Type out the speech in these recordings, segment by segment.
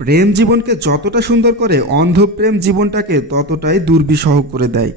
প্রেম জীবনকে যতটা সুন্দর করে, অন্ধ প্রেম জীবনটাকে ততটাই দুর্বিষহ করে দেয়।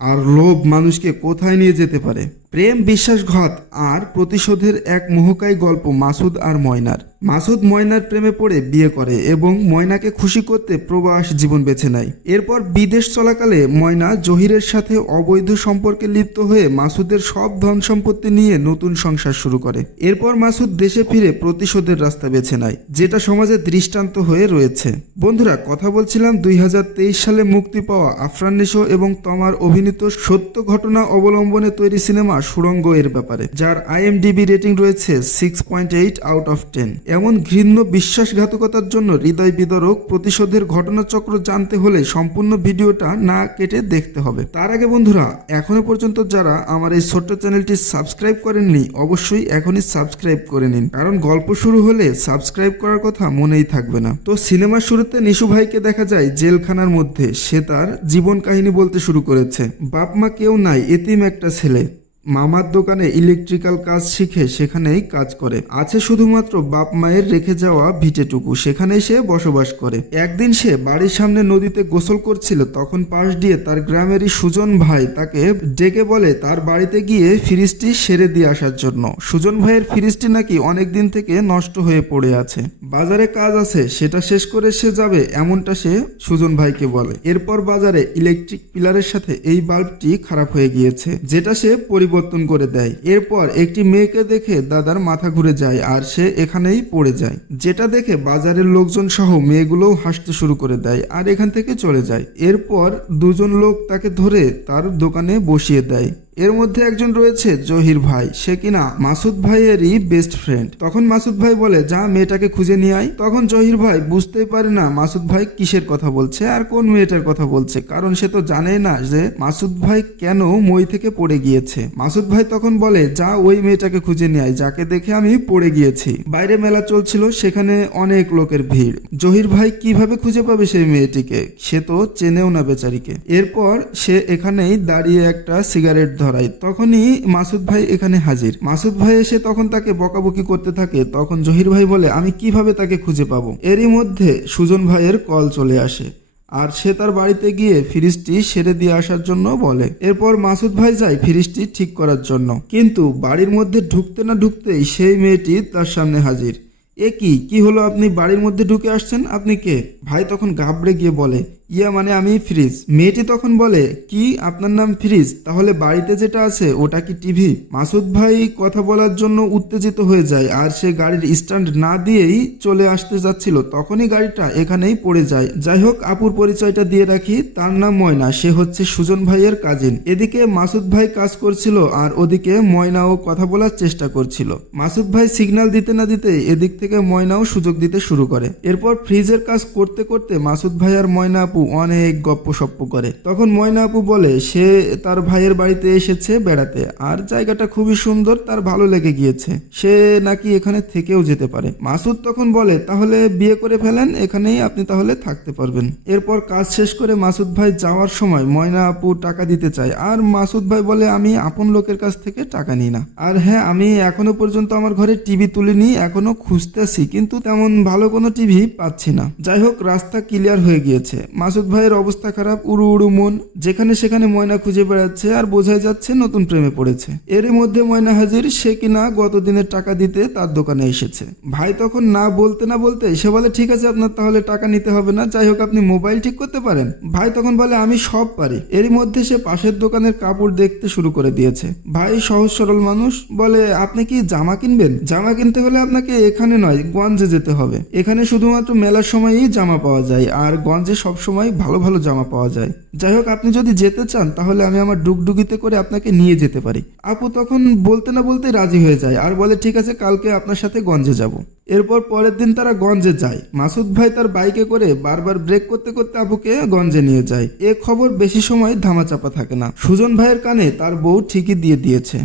আর লোভ মানুষকে কোথায় নিয়ে যেতে পারে। প্রেম, বিশ্বাসঘাত আর প্রতিশোধের এক মোহকাই গল্প মাসুদ আর ময়নার। মাসুদ ময়নার প্রেমে পড়ে বিয়ে করে এবং ময়নাকে খুশি করতে প্রবাস জীবন বেছে নেয়। এরপর বিদেশ চলাকালে ময়না জহিরের সাথে অবৈধ সম্পর্কে লিপ্ত হয়ে মাসুদের সব ধন সম্পত্তি নিয়ে নতুন সংসার শুরু করে। এরপর মাসুদ দেশে ফিরে প্রতিশোধের রাস্তা বেছে নেয়, যেটা সমাজে দৃষ্টান্ত হয়ে রয়েছে। বন্ধুরা, কথা বলছিলাম 2023 সালে মুক্তি পাওয়া আফরান নিশো এবং তমার অভিনীত সত্য ঘটনা অবলম্বনে তৈরি সিনেমা সুড়ঙ্গ এর ব্যাপারে, যার IMDb রেটিং রয়েছে 6.8 আউট অফ 10। এমন ঘৃণ্য বিশ্বাসঘাতকতার জন্য হৃদয় বিদারক প্রতিশোধের ঘটনাচক্র জানতে হলে সম্পূর্ণ ভিডিওটা না কেটে দেখতে হবে। তার আগে বন্ধুরা, এখনো পর্যন্ত যারা আমার এই ছোট্ট চ্যানেলটি সাবস্ক্রাইব করেননি, অবশ্যই এখনই সাবস্ক্রাইব করে নিন, কারণ গল্প শুরু হলে সাবস্ক্রাইব করার কথা মনেই থাকবে না। তো সিনেমার শুরুতে নিশু ভাইকে দেখা যায় জেলখানার মধ্যে। সে তার জীবন কাহিনী বলতে শুরু করেছে। বাপ মা কেউ নাই, এতিম একটা ছেলে। মামার দোকানে ইলেকট্রিক্যাল কাজ শিখে সেখানেই কাজ করে। আছে শুধুমাত্র বাপ মায়ের রেখে যাওয়া ভিটেটুকু, সেখানেই সে বসবাস করে। একদিন সে বাড়ির সামনে নদীতে গোসল করছিল, তখন পাশ দিয়ে তার গ্রামেরই সুজন ভাই তাকে ডেকে বলে তার বাড়িতে গিয়ে ফ্রিজটি সেরে দিয়ে আসার জন্য। সুজন ভাইয়ের ফ্রিজটি নাকি অনেকদিন থেকে নষ্ট হয়ে পড়ে আছে, বাজারে কাজ আছে, সেটা শেষ করে সে যাবে, এমনটা সে সুজন ভাইকে বলে। এরপর বাজারে ইলেকট্রিক পিলারের সাথে এই বাল্বটি খারাপ হয়ে গিয়েছে, যেটা সে পরিবর্তন করে দেয়। এরপর একটি মেয়েকে দেখে দাদার মাথা ঘুরে যায় আর সে এখানেই পড়ে যায়, যেটা দেখে বাজারের লোকজন সহ মেয়েগুলোও হাসতে শুরু করে দেয় আর এখান থেকে চলে যায়। এরপর দুজন লোক তাকে ধরে তার দোকানে বসিয়ে দেয়। এর মধ্যে একজন রয়েছে জহির ভাই, সে কিনা মাসুদ ভাইয়েরই বেস্ট ফ্রেন্ড। তখন মাসুদ ভাই বলে যা মেয়েটাকে খুঁজে নিয়ে আয়। তখন জহির ভাই বুঝতেই পারে না মাসুদ ভাই কিসের কথা বলছে আর কোন মেয়েটার কথা বলছে, কারণ সে তো জানেই না যে মাসুদ ভাই কেন মই থেকে পড়ে গিয়েছে। মাসুদ ভাই তখন বলে যা ওই মেয়েটাকে খুঁজে নিয়ে আয় যাকে দেখে আমি পড়ে গিয়েছি। বাইরে মেলা চলছিল, সেখানে অনেক লোকের ভিড়। জহির ভাই কিভাবে খুঁজে পাবে সেই মেয়েটিকে, সে তো চেনেও না বেচারিকে। এরপর সে এখানেই দাঁড়িয়ে একটা সিগারেট ধরায়, তখনই মাসুদ ভাই এখানে হাজির। মাসুদ ভাই এসে তখন তাকে বকাবকি করতে থাকে। তখন জহির ভাই বলে আমি কিভাবে তাকে খুঁজে পাবো। এরই মধ্যে সুজন ভাইয়ের কল চলে আসে আর সে তার বাড়িতে গিয়ে ফ্রিজটি সেরে দিয়ে আসার জন্য বলে। এরপর মাসুদ ভাই যায় ফ্রিজটি ঠিক করার জন্য, কিন্তু বাড়ির মধ্যে ঢুকতে না ঢুকতেই সেই মেয়েটি তার সামনে হাজির। এ কি হলো, আপনি বাড়ির মধ্যে ঢুকে আসছেন, আপনি কে? ভাই তখন ঘাবড়ে গিয়ে বলে ইয়া মানে আমি ফ্রিজ। মেয়েটি তখন বলে কি আপনার নাম ফ্রিজ, তাহলে বাড়িতে যেটা আছে ওটা কি টিভি? মাসুদ ভাই কথা বলার জন্য উত্তেজিত হয়ে যায় আর সে গাড়ির স্ট্যান্ড না দিয়েই চলে আসতে যাচ্ছিল, তখনই গাড়িটা এখানেই পড়ে যায়। যাই হোক, আপুর পরিচয়টা দিয়ে রাখি, তার নাম ময়না, সে হচ্ছে সুজন ভাইয়ের কাজিন। এদিকে মাসুদ ভাই কাজ করছিল আর ওদিকে ময়নাও কথা বলার চেষ্টা করছিল। মাসুদ ভাই সিগন্যাল দিতে না দিতে এদিক থেকে ময়নাও সুযোগ দিতে শুরু করে। এরপর ফ্রিজের কাজ করতে করতে মাসুদ ভাই আর ময়না আপু অনেক গপ্পসপ্প করে। তখন ময়না আপু বলে সে তার ভাইয়ের বাড়িতে এসেছে বেড়াতে আর জায়গাটা খুবই সুন্দর, তার ভালো লেগে গিয়েছে, সে নাকি এখানে থেকেও যেতে পারে। মাসুদ তখন বলে তাহলে বিয়ে করে ফেলেন, এখানেই আপনি তাহলে থাকতে পারবেন। এরপর কাজ শেষ করে মাসুদ ভাই যাওয়ার সময় ময়না আপু টাকা দিতে চায় আর মাসুদ ভাই বলে আমি আপন লোকের কাছ থেকে টাকা নিই না। আর হ্যাঁ, আমি এখনো পর্যন্ত আমার ঘরে টিভি তুলিনি, এখনো খুঁজতেছি, কিন্তু তেমন ভালো কোনো টিভি পাচ্ছি না। যাই হোক, রাস্তা ক্লিয়ার হয়ে গিয়েছে। মাসুদ ভাইয়ের অবস্থা খারাপ, উড়ু উড়ু মন, যেখানে সেখানে ময়না খুঁজে বেড়াচ্ছে আর বোঝাই যাচ্ছে নতুন প্রেমে পড়েছে। এরই মধ্যে ময়না হাজির, সে কিনা গত দিনের টাকা দিতে তার দোকানে এসেছে। ভাই তখন না বলতে সে বলে ঠিক আছে, আপনার তাহলে টাকা নিতে হবে না, যাই হোক আপনি মোবাইল ঠিক করতে পারেন? ভাই তখন বলে আমি সব পারি। এরই মধ্যে সে পাশের দোকানের কাপড় দেখতে শুরু করে দিয়েছে। ভাই সহজ সরল মানুষ, বলে আপনি কি জামা কিনবেন? জামা কিনতে হলে আপনাকে এখানে নয়, গঞ্জে যেতে হবে। এখানে শুধুমাত্র মেলার সময়ই জামা পাওয়া যায় আর গঞ্জে সব সময় ভালো ভালো জামা পাওয়া যায়। যাই হোক, আপনি যদি যেতে চান তাহলে আমি আমার ডুগডুগিতে করে আপনাকে নিয়ে যেতে পারি। আপু তখন বলতে না বলতে রাজি হয়ে যায় আর বলে ঠিক আছে, কালকে আপনার সাথে গঞ্জে যাব। এরপর পরের দিন তারা গঞ্জে যায়। মাসুদ ভাই তার বাইকে করে বারবার ব্রেক করতে করতে আপুকে গঞ্জে নিয়ে যায়। এ খবর বেশি সময় ধামাচাপা থাকে না। সুজন ভাইয়ের কানে তার বউ ঠিকই দিয়ে দিয়েছে।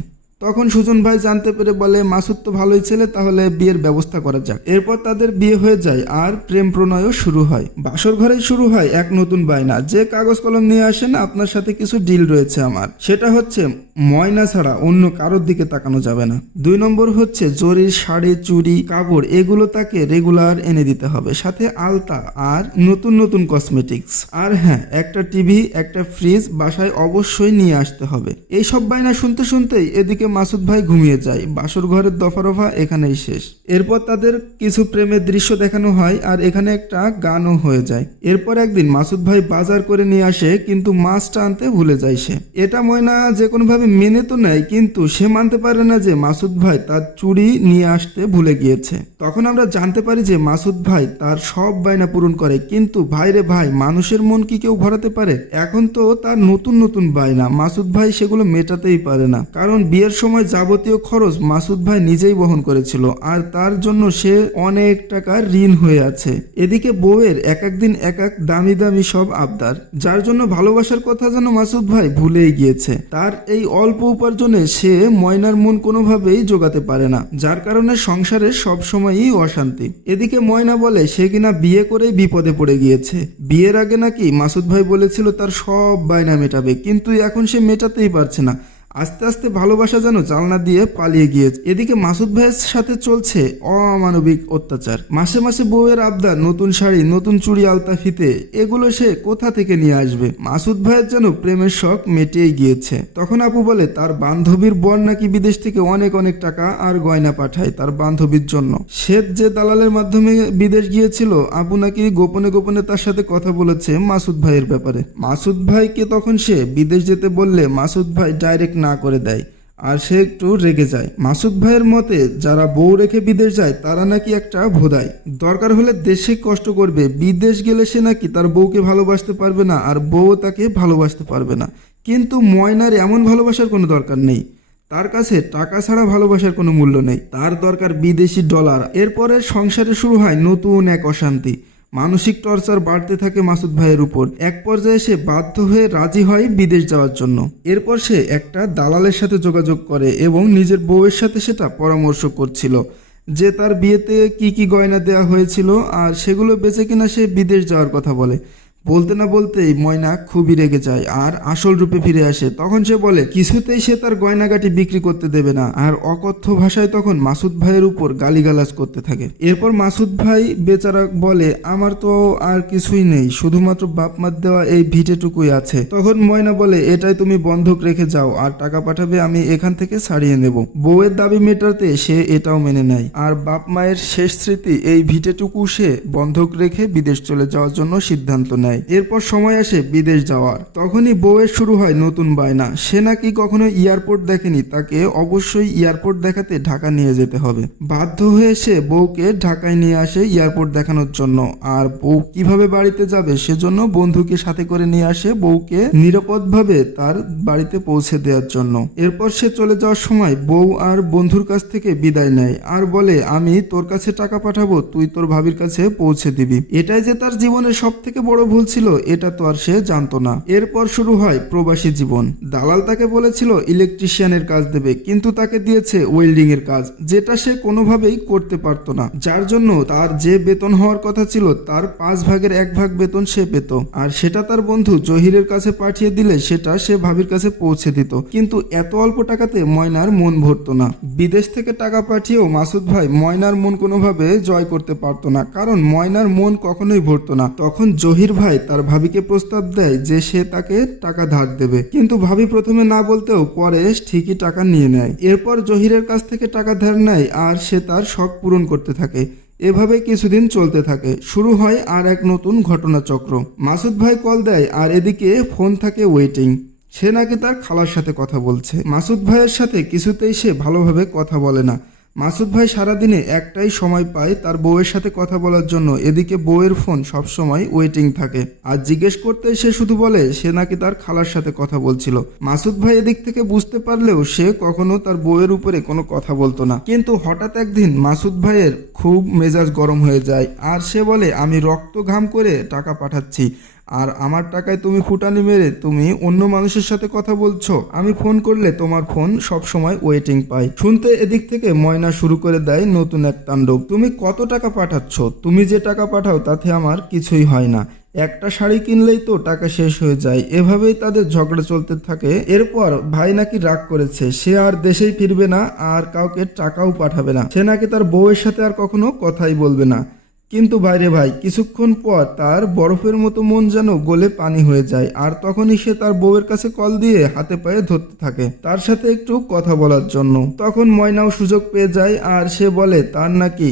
তখন সুজন ভাই জানতে পেরে বলে মাসুদ তো ভালোই ছেলে, তাহলে বিয়ের ব্যবস্থা করা যাক। এরপর তাদের বিয়ে হয়ে যায় আর প্রেম প্রণয়ও শুরু হয়। বাসর ঘরেই শুরু হয় এক নতুন বায়না, যে কাগজ কলম নিয়ে আসেন, আপনার সাথে কিছু ডিল রয়েছে আমার। সেটা হচ্ছে ময়না ছাড়া অন্য কারোর দিকে তাকানো যাবে না। 2 নম্বর হচ্ছে জরির শাড়ি, চুড়ি, কাপড় এগুলো তাকে রেগুলার এনে দিতে হবে, সাথে আলতা আর নতুন নতুন কসমেটিক্স। আর হ্যাঁ, একটা টিভি, একটা ফ্রিজ বাসায় অবশ্যই নিয়ে আসতে হবে। এইসব বায়না শুনতে শুনতেই এদিকে মাসুদ ভাই ঘুমিয়ে যায়। বাসর ঘরের দফারফা এখানেই শেষ। এরপর তাদের কিছু প্রেমের দৃশ্য দেখানো হয় আর এখানে একটা গানও হয়ে যায়। এরপর একদিন মাসুদ ভাই বাজার করে নিয়ে আসে, কিন্তু মাছটা আনতে ভুলে যায় সে। এটা ময়না যে কোনোভাবে মেনে তো নেয়, কিন্তু সে মানতে পারে না যে মাসুদ ভাই তার চুড়ি নিয়ে আসতে ভুলে গিয়েছে। তখন আমরা জানতে পারি যে মাসুদ ভাই তার সব বায়না পূরণ করে, কিন্তু ভাইরে ভাই, মানুষের মন কি কেউ ভরাতে পারে? এখন তো তার নতুন নতুন বায়না, মাসুদ ভাই সেগুলো মেটাতেই পারে না, কারণ বিয়ের সময় যাবতীয় খরচ মাসুদ ভাই নিজেই বহন করেছিল আর তার জন্য সে অনেক টাকা ঋণ হয়ে আছে। এদিকে বউয়ের এক একদিন এক এক দামি দামি সব আবদার, যার জন্য ভালোবাসার কথা যেন মাসুদ ভাই ভুলেই গিয়েছে। তার এই অল্প উপার্জনে সে ময়নার মন কোনোভাবেই জোগাতে পারে না, যার কারণে সংসারে সবসময়ই অশান্তি। এদিকে ময়না বলে সে কিনা বিয়ে করেই বিপদে পড়ে গিয়েছে। বিয়ের আগে নাকি মাসুদ ভাই বলেছিল তার সব বায়না মেটাবে, কিন্তু এখন সে মেটাতেই পারছে না। আস্তে আস্তে ভালোবাসা যেন জানলা দিয়ে পালিয়ে গিয়েছে। এদিকে মাসুদ ভাইয়ের সাথে চলছে অমানবিক অত্যাচার। মাসে মাসে বউয়ের আবদার, নতুন শাড়ি, নতুন চুড়ি, আলতা, ফিতে, এগুলো সে কোথা থেকে নিয়ে আসবে? মাসুদ ভাইয়ের যেন প্রেমের শখ মেটেই গিয়েছে। তখন আপু বলে তার বান্ধবীর বোন নাকি বিদেশ থেকে অনেক অনেক টাকা আর গয়না পাঠায় তার বান্ধবীর জন্য। সে যে দালালের মাধ্যমে বিদেশ গিয়েছিল, আপু নাকি গোপনে গোপনে তার সাথে কথা বলেছে মাসুদ ভাইয়ের ব্যাপারে। মাসুদ ভাইকে তখন সে বিদেশ যেতে বললে মাসুদ ভাই ডাইরেক্ট না করে দেয় আর সে একটু রেগে যায়। মাসুদ ভাইয়ের মতে যারা বউ রেখে বিদেশ যায় তারা নাকি একটা ভোদাই, দরকার হলে দেশে কষ্ট করবে, বিদেশ গেলে সে নাকি তার বউকে ভালোবাসতে পারবে না আর বউ তাকে ভালোবাসতে পারবে না। কিন্তু ময়নার এমন ভালোবাসার কোনো দরকার নেই, তার কাছে টাকা ছাড়া ভালোবাসার কোনো মূল্য নেই, তার দরকার বিদেশি ডলার। এরপরে সংসারে শুরু হয় নতুন এক অশান্তি। মানসিক টর্চার বাড়তে থাকে মাসুদ ভাইয়ের উপর। এক পর্যায়ে সে বাধ্য হয়ে রাজি হয় বিদেশ যাওয়ার জন্য। এরপর সে একটা দালালের সাথে যোগাযোগ করে এবং নিজের বউয়ের সাথে সেটা পরামর্শ করছিল যে তার বিয়েতে কি কি গয়না দেওয়া হয়েছিল আর সেগুলো বেচে কিনা সে বিদেশ যাওয়ার কথা বলে। বলতে না বলতেই ময়না খুবই রেগে যায় আর আসল রূপে ফিরে আসে। তখন সে বলে কিছুতেই সে তার গয়নাগাটি বিক্রি করতে দেবে না আর অকথ্য ভাষায় তখন মাসুদ ভাইয়ের উপর গালিগালাজ করতে থাকে। এরপর মাসুদ ভাই বেচারা বলে আমার তো আর কিছুই নেই, শুধুমাত্র বাপ মার দেওয়া এই ভিটেটুকুই আছে। তখন ময়না বলে এটাই তুমি বন্ধক রেখে যাও আর টাকা পাঠাবে, আমি এখান থেকে ছাড়িয়ে নেব। বউয়ের দাবি মেটাতে সে এটাও মেনে নেয় আর বাপ মায়ের শেষ স্মৃতি এই ভিটেটুকু সে বন্ধক রেখে বিদেশ চলে যাওয়ার জন্য সিদ্ধান্ত নেয়। এরপর সময় আসে বিদেশ যাওয়ার। তখনই বউয়ের শুরু হয় নতুন বায়না। সে নাকি কখনো এয়ারপোর্ট দেখেনি, তাকে অবশ্যই এয়ারপোর্ট দেখাতে ঢাকা নিয়ে যেতে হবে। বাধ্য হয়ে সে বউকে ঢাকায় নিয়ে আসে এয়ারপোর্ট দেখানোর জন্য। আর বউ কিভাবে বাড়িতে যাবে সেজন্য বন্ধুকে সাথে করে নিয়ে আসে বউকে নিরাপদভাবে তার বাড়িতে পৌঁছে দেওয়ার জন্য। এরপর সে চলে যাওয়ার সময় বউ আর বন্ধুর কাছ থেকে বিদায় নেয় আর বলে আমি তোর কাছে টাকা পাঠাবো, তুই তোর ভাবির কাছে পৌঁছে দিবি। এটাই যে তার জীবনের সব থেকে বড় ভুল ছিল, এটা তো আর সে জানতো না। এরপর শুরু হয় প্রবাসী জীবন। দালাল তাকে বলেছিল ইলেকট্রিশিয়ানের কাজ দেবে, কিন্তু তাকে দিয়েছে ওয়েল্ডিং এর কাজ, যেটা সে কোনোভাবেই করতে পারতো না, যার জন্য তার যে বেতন হওয়ার কথা ছিল তার 5 ভাগের 1 ভাগ বেতন সে পেত। আর সেটা তার বন্ধু জহিরের কাছে পাঠিয়ে দিলে সেটা সে ভাবির কাছে পৌঁছে দিত। কিন্তু এত অল্প টাকাতে ময়নার মন ভরতো না। বিদেশ থেকে টাকা পাঠিয়েও মাসুদ ভাই ময়নার মন কোনোভাবে জয় করতে পারতো না, কারণ ময়নার মন কখনোই ভরতো না। তখন জহির ভাই তার ভাবিকে প্রস্তাব দেয় যে সে তাকে টাকা ধার দেবে, কিন্তু ভাবি প্রথমে না বলতেও পরে ঠিকই টাকা নিয়ে নেয়। এরপর জহিরের কাছ থেকে টাকা ধার নেয় আর সে তার শখ পূরণ করতে থাকে। এভাবে কিছুদিন চলতে থাকে। শুরু হয় আর এক নতুন ঘটনাচক্র। মাসুদ ভাই কল দেয় আর এদিকে ফোন থাকে ওয়েটিং। সে নাকি তার খালার সাথে কথা বলছে। মাসুদ ভাইয়ের সাথে কিছুতেই সে ভালোভাবে কথা বলে না। মাসুদ ভাই সারাদিনে একটাই সময় পায় তার বউয়ের সাথে কথা বলার জন্য। এদিকে বউয়ের ফোন সবসময় ওয়েটিং থাকে আর জিজ্ঞেস করতে সে শুধু বলে সে নাকি তার খালার সাথে কথা বলছিল। মাসুদ ভাই এদিক থেকে বুঝতে পারলেও সে কখনো তার বউয়ের উপরে কোনো কথা বলতো না। কিন্তু হঠাৎ একদিন মাসুদ ভাইয়ের খুব মেজাজ গরম হয়ে যায় আর সে বলে আমি রক্ত ঘাম করে টাকা পাঠাচ্ছি আর আমার টাকায় তুমি ফুটানি মেরে তুমি অন্য মানুষের সাথে কথা বলছো। আমি ফোন করলে তোমার ফোন সব সময় ওয়েটিং পায়। শুনতে এদিক থেকে ময়না শুরু করে দেয় নতুন এক তাণ্ডব। তুমি কত টাকা পাঠাচ্ছ? তুমি যে টাকা পাঠাও তাতে আমার কিছুই হয় না। একটা শাড়ি কিনলেই তো টাকা শেষ হয়ে যায়। এভাবেই তাদের ঝগড়া চলতে থাকে। এরপর ভাই নাকি রাগ করেছে, সে আর দেশেই ফিরবে না আর কাউকে টাকাও পাঠাবে না। সে নাকি তার বউয়ের সাথে আর কখনো কথাই বলবে না। কিন্তু বাইরে ভাই কিছুক্ষণ পর তার বরফের মতো মন যেন গলে পানি হয়ে যায়। আর তখনই সে তার বউয়ের কাছে কল দিয়ে হাতে পায়ে ধরতে থাকে তার সাথে একটু কথা বলার জন্য। তখন ময়নাও সুযোগ পেয়ে যায় আর সে বলে তার নাকি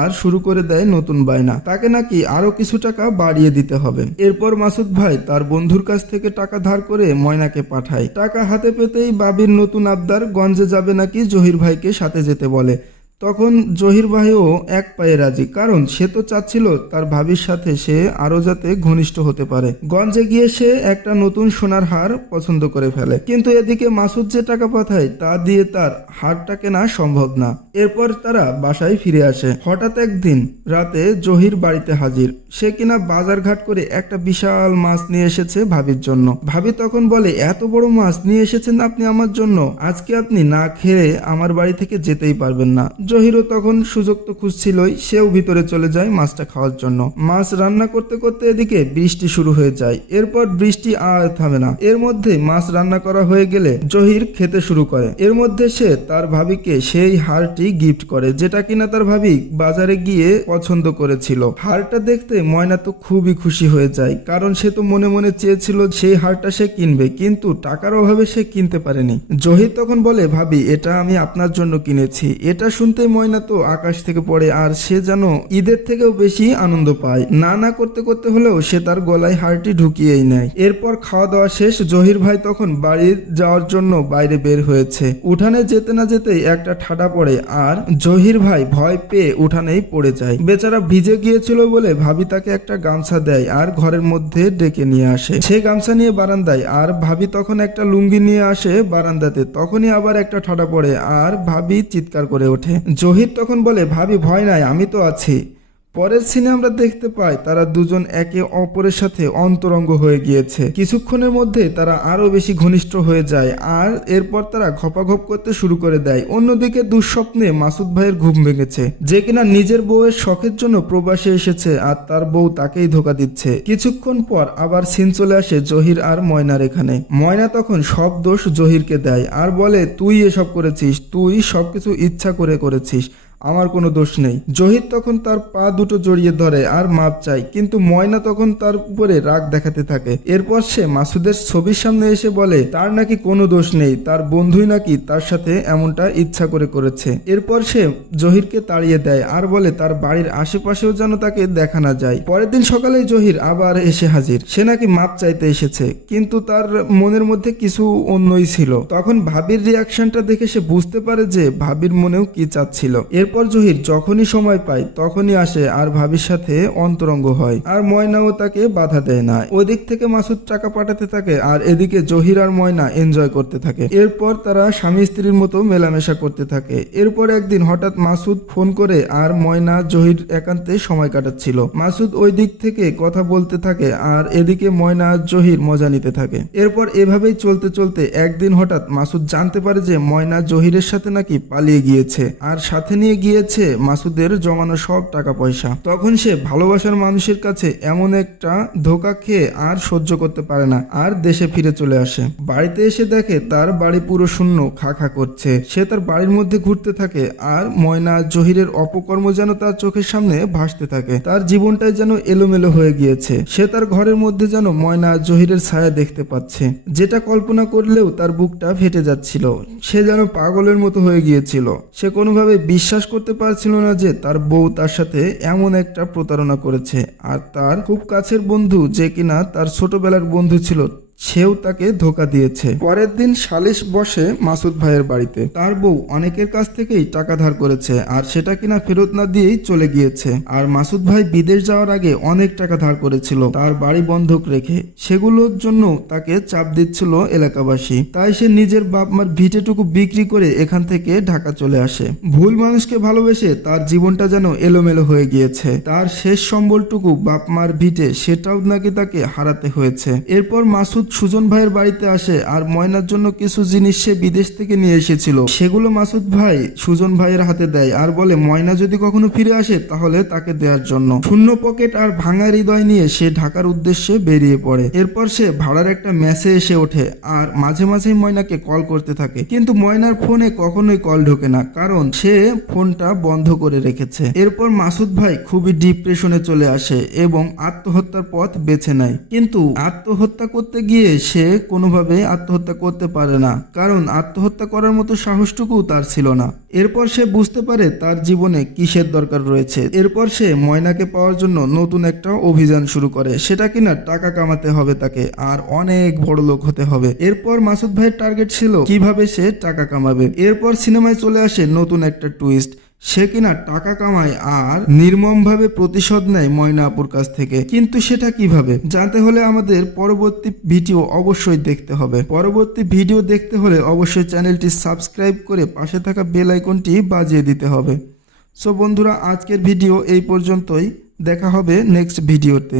আর শুরু করে দেয় নতুন বায়না। তাকে নাকি আরো কিছু টাকা বাড়িয়ে দিতে হবে। এরপর মাসুদ ভাই তার বন্ধুর কাছ থেকে টাকা ধার করে ময়নাকে পাঠায়। টাকা হাতে পেতেই বাবির নতুন আবদার, গঞ্জে যাবে নাকি জহির ভাইকে সাথে যেতে বলে। তখন জহির ভাইও এক পায়ে রাজি, কারণ সে তো চাচ্ছিল তার ভাবির সাথে সে আরো যাতে ঘনিষ্ঠ হতে পারে। গঞ্জে গিয়ে সে একটা নতুন সোনার হার পছন্দ করে ফেলে, কিন্তু এদিকে মাসুদ যে টাকা পাঠায় তা দিয়ে তার হারটা কেনা সম্ভব না। এরপর তারা বাসায় ফিরে আসে। হঠাৎ একদিন রাতে জহির বাড়িতে হাজির। সে কিনা বাজার ঘাট করে একটা বিশাল মাছ নিয়ে এসেছে ভাবির জন্য। ভাবি তখন বলে, এত বড় মাছ নিয়ে এসেছেন আপনি আমার জন্য? আজকে আপনি না খেয়ে আমার বাড়ি থেকে যেতেই পারবেন না। জহিরও তখন সুযোগ তো খুঁজছিলই, সেও ভিতরে চলে যায় মাছটা খাওয়ার জন্য। মাছ রান্না করতে করতে এদিকে বৃষ্টি শুরু হয়ে যায়। এরপর বৃষ্টি আর থামে না। এর মধ্যে মাছ রান্না করা হয়ে গেলে জহির খেতে শুরু করে। এর মধ্যে সে তার ভাবিকে সেই হারটি গিফট করে, যেটা কিনা তার ভাবি বাজারে গিয়ে পছন্দ করেছিল। হারটা দেখতে ময়না তো খুবই খুশি হয়ে যায়, কারণ সে তো মনে মনে চেয়েছিল সেই হারটা সে কিনবে, কিন্তু টাকার অভাবে সে কিনতে পারেনি। জহির তখন বলে, ভাবি এটা আমি আপনার জন্য কিনেছি। এটা শুনতে ময়না তো আকাশ থেকে পড়ে, আর সে যেন ঈদের থেকেও বেশি আনন্দ পায়। না করতে করতে হলেও সে তার গলায় হারটি ঢুকিয়েই নেয়। এরপর খাওয়া দাওয়া শেষ। জহির ভাই তখন বাড়ি যাওয়ার জন্য বাইরে বের হয়েছে। উঠানে যেতে না যেতেই একটা ঠাডা পড়ে, আর জহির ভাই ভয় পেয়ে উঠানেই পড়ে যায়। বেচারা ভিজে গিয়েছিল বলে ভাবি তাকে একটা গামছা দেয় আর ঘরের মধ্যে ডেকে নিয়ে আসে। সে গামছা নিয়ে বারান্দায়, আর ভাবি তখন একটা লুঙ্গি নিয়ে আসে বারান্দাতে। তখনই আবার একটা ঠাডা পড়ে আর ভাবি চিৎকার করে ওঠে। জহির তখন বলে, ভাবি ভয় নাই, আমি তো আছি। পরের সিনে আমরা দেখতে পাই তারা দুজন একে অপরের সাথে অন্তরঙ্গ হয়ে গিয়েছে। কিছুক্ষণের মধ্যে তারা আরো বেশি ঘনিষ্ঠ হয়ে যায়, আর এরপর তারা ঘপাঘপ করতে শুরু করে দেয়। অন্যদিকে দুঃস্বপ্নে মাসুদ ভাইয়ের ঘুম ভেঙেছে, যে কিনা নিজের বউয়ের শখের জন্য প্রবাসে এসেছে আর তার বউ তাকেই ধোকা দিচ্ছে। কিছুক্ষণ পর আবার সিন চলে আসে জহির আর ময়নার এখানে। ময়না তখন সব দোষ জহিরকে দেয় আর বলে, তুই এসব করেছিস, তুই সবকিছু ইচ্ছা করে করেছিস, আমার কোনো দোষ নেই। জহির তখন তার পা দুটো জড়িয়ে ধরে আর মাপ চায়, কিন্তু ময়না তখন তার উপরে রাগ দেখাতে থাকে। এরপর সে মাসুদের ছবির সামনে এসে বলে তার নাকি কোনো দোষ নেই, তার বন্ধুই নাকি তার সাথে এমনটা ইচ্ছা করে করেছে। এরপর সে জহিরকে তাড়িয়ে দেয় আর বলে তার বাড়ির আশেপাশেও যেন তাকে দেখা না যায়। পরের দিন সকালে জহির আবার এসে হাজির। সে নাকি মাপ চাইতে এসেছে, কিন্তু তার মনের মধ্যে কিছু অন্যই ছিল। তখন ভাবির রিয়াকশনটা দেখে সে বুঝতে পারে যে ভাবির মনেও কি চাচ্ছিল। এরপর জহির যখনই সময় পায় তখনই আসে আর ভাবির সাথে অন্তরঙ্গ হয়, আর ময়নাও তাকে বাধা দেয় না। ওদিক থেকে মাসুদ টাকা পাঠাতে থাকে আর এদিকে জহির আর ময়না এনজয় করতে থাকে। এরপর তারা স্বামী স্ত্রীর মতো মেলামেশা করতে থাকে। এরপর একদিন হঠাৎ মাসুদ ফোন করে, আর ময়না জহির একান্তে সময় কাটাচ্ছিল। মাসুদ ওই দিক থেকে কথা বলতে থাকে আর এদিকে ময়না আর জহির মজা নিতে থাকে। এরপর এভাবেই চলতে চলতে একদিন হঠাৎ মাসুদ জানতে পারে যে ময়না জহিরের সাথে নাকি পালিয়ে গিয়েছে, আর সাথে নিয়ে গিয়েছে মাসুদের জমানো সব টাকা পয়সা। তখন সে ভালোবাসার মানুষের কাছে এমন একটা ধোকা খেয়ে আর সহ্য করতে পারে না, আর দেশে ফিরে চলে আসে। বাড়িতে এসে দেখে তার বাড়ি পুরো শূন্য, খা খা করছে। সে তার বাড়ির মধ্যে ঘুরতে থাকে, আর ময়না জহিরের অপকর্ম যেন তার চোখের সামনে ভাসতে থাকে। তার জীবনটাই যেন এলোমেলো হয়ে গিয়েছে। সে তার ঘরের মধ্যে যেন ময়না জহিরের ছায়া দেখতে পাচ্ছে, যেটা কল্পনা করলেও তার বুকটা ফেটে যাচ্ছিল। সে যেন পাগলের মতো হয়ে গিয়েছিল। সে কোনোভাবে বিশ্বাস করতে পারছিল না যে তার বউ তার সাথে এমন একটা প্রতারণা করেছে, আর তার খুব কাছের বন্ধু, যে কিনা তার ছোটবেলার বন্ধু ছিল, সেও তাকে ধোঁকা দিয়েছে। পরের দিন সালিশ বসে মাসুদ ভাইয়ের বাড়িতে। তার বউ অনেকের কাছ থেকেই টাকা ধার করেছে আর সেটা কিনা ফেরত না দিয়েই চলে গিয়েছে। আর মাসুদ ভাই বিদেশ যাওয়ার আগে অনেক টাকা ধার করেছিল তার বাড়ি বন্ধক রেখে, সেগুলোর জন্য তাকে চাপ দিচ্ছিল এলাকাবাসী। তাই সে নিজের বাপ মার ভিটেটুকু বিক্রি করে এখান থেকে ঢাকা চলে আসে। ভুল মানুষকে ভালোবেসে তার জীবনটা যেন এলোমেলো হয়ে গিয়েছে। তার শেষ সম্বলটুকু বাপ মার ভিটে, সেটাও নাকি তাকে হারাতে হয়েছে। এরপর মাসুদ সুজন ভাইয়ের বাড়িতে আসে আর ময়নার জন্য কিছু জিনিস সে বিদেশ থেকে নিয়ে এসেছিল সেগুলো মাসুদ ভাই সুজন ভাইয়ের হাতে দেয় আর বলে ময়না যদি কখনো ফিরে আসে তাহলে তাকে দেওয়ার জন্য। শূন্য পকেট আর ভাঙা হৃদয় নিয়ে সে ঢাকার উদ্দেশ্যে বেরিয়ে পড়ে। এরপর সে ভাড়ার একটা মেসে এসে ওঠে আর মাঝে মাঝেই ময়নাকে কল করতে থাকে, কিন্তু ময়নার ফোনে কখনোই কল ঢোকে না, কারণ সে ফোনটা বন্ধ করে রেখেছে। এরপর মাসুদ ভাই খুবই ডিপ্রেশনে চলে আসে এবং আত্মহত্যার পথ বেছে নেয়, কিন্তু আত্মহত্যা করতে গিয়ে সে কোনোভাবে আত্মহত্যা করতে পারে না, কারণ আত্মহত্যা করার মতো সাহসটুকু তার ছিল না। এরপর সে বুঝতে পারে তার জীবনে কিসের দরকার রয়েছে। এরপর সে ময়নাকে পাওয়ার জন্য নতুন একটা অভিযান শুরু করে, সেটা কিনা টাকা কামাতে হবে তাকে আর অনেক বড় লোক হতে হবে। এরপর মাসুদ ভাইয়ের টার্গেট ছিল কিভাবে সে টাকা কামাবে। এরপর সিনেমায় চলে আসে নতুন একটা টুইস্ট, সে কিনা টাকা কামায় আর নির্মমভাবে প্রতিশোধ নেয় ময়না আপুর কাছ থেকে। কিন্তু সেটা কিভাবে জানতে হলে আমাদের পরবর্তী ভিডিও অবশ্যই দেখতে হবে। পরবর্তী ভিডিও দেখতে হলে অবশ্যই চ্যানেলটি সাবস্ক্রাইব করে পাশে থাকা বেল আইকনটি বাজিয়ে দিতে হবে। সো বন্ধুরা, আজকের ভিডিও এই পর্যন্তই, দেখা হবে নেক্সট ভিডিওতে।